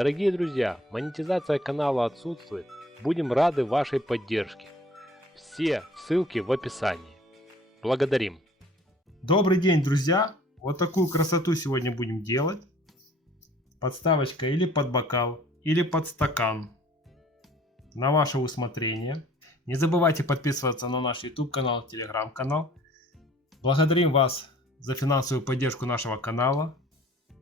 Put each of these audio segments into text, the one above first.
Дорогие друзья, монетизация канала отсутствует. Будем рады вашей поддержке. Все ссылки в описании. Благодарим. Добрый день, друзья! Вот такую красоту сегодня будем делать. Подставочка или под бокал, или под стакан. На ваше усмотрение. Не забывайте подписываться на наш YouTube канал, Telegram канал. Благодарим вас за финансовую поддержку нашего канала.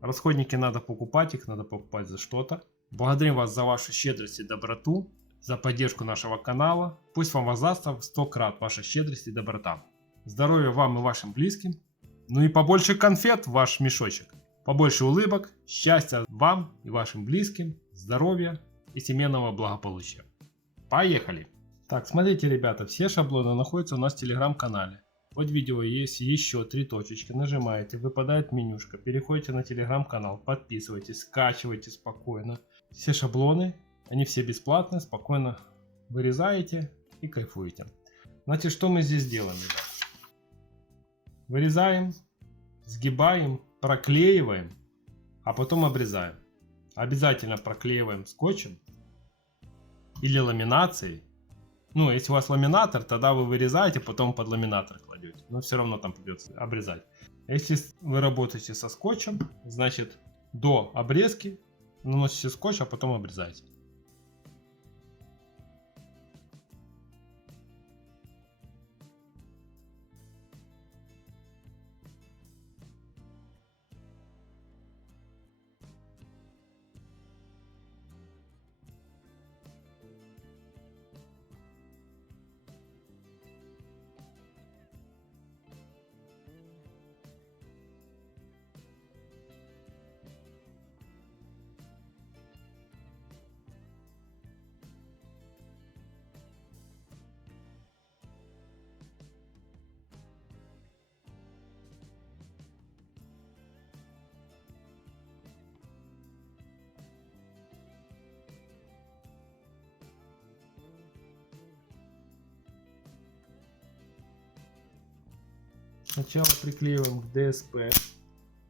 Расходники надо покупать, их надо покупать за что-то. Благодарим вас за вашу щедрость и доброту, за поддержку нашего канала. Пусть вам воздастся в 100 крат ваша щедрость и доброта. Здоровья вам и вашим близким. Ну и побольше конфет в ваш мешочек. Побольше улыбок, счастья вам и вашим близким, здоровья и семейного благополучия. Поехали! Так, смотрите, ребята, все шаблоны находятся у нас в телеграм-канале. Под видео есть еще 3 точечки, нажимаете, выпадает менюшка, переходите на телеграм-канал, подписывайтесь, скачивайте спокойно. Все шаблоны, они все бесплатные, спокойно вырезаете и кайфуете. Значит, что мы здесь делаем, ребята? Вырезаем, сгибаем, проклеиваем, а потом обрезаем. Обязательно проклеиваем скотчем или ламинацией. Ну, если у вас ламинатор, тогда вы вырезаете, потом под ламинатор кладете. Но все равно там придется обрезать. Если вы работаете со скотчем, значит до обрезки наносите скотч, а потом обрезаете. Сначала приклеиваем к ДСП,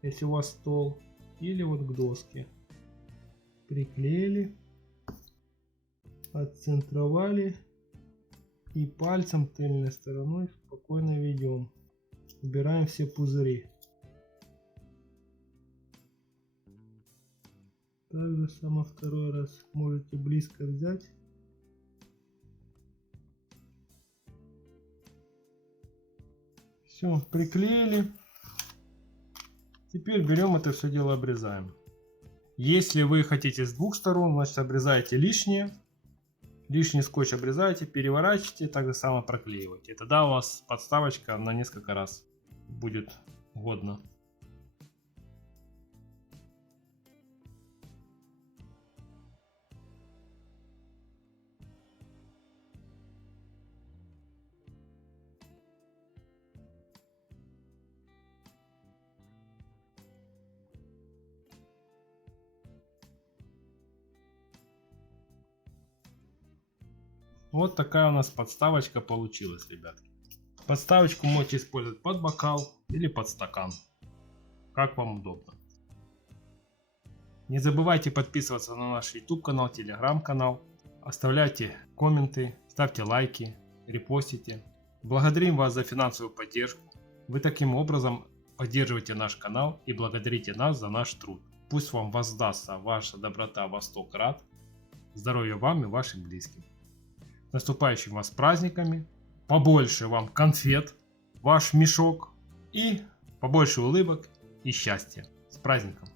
если у вас стол, или вот к доске. Приклеили, отцентровали и пальцем тыльной стороной спокойно ведем. Убираем все пузыри. Также само второй раз можете близко взять. Все, приклеили. Теперь берем это все дело, обрезаем. Если вы хотите с двух сторон, значит обрезаете лишнее. Лишний скотч обрезаете, переворачиваете, так же само проклеиваете. Тогда у вас подставочка на несколько раз будет годна. Вот такая у нас подставочка получилась, ребятки. Подставочку можете использовать под бокал или под стакан. Как вам удобно. Не забывайте подписываться на наш YouTube канал, Telegram канал. Оставляйте комменты, ставьте лайки, репостите. Благодарим вас за финансовую поддержку. Вы таким образом поддерживаете наш канал и благодарите нас за наш труд. Пусть вам воздастся ваша доброта во 100 крат. Здоровья вам и вашим близким. С наступающими вас праздниками, побольше вам конфет, ваш мешок и побольше улыбок и счастья. С праздником!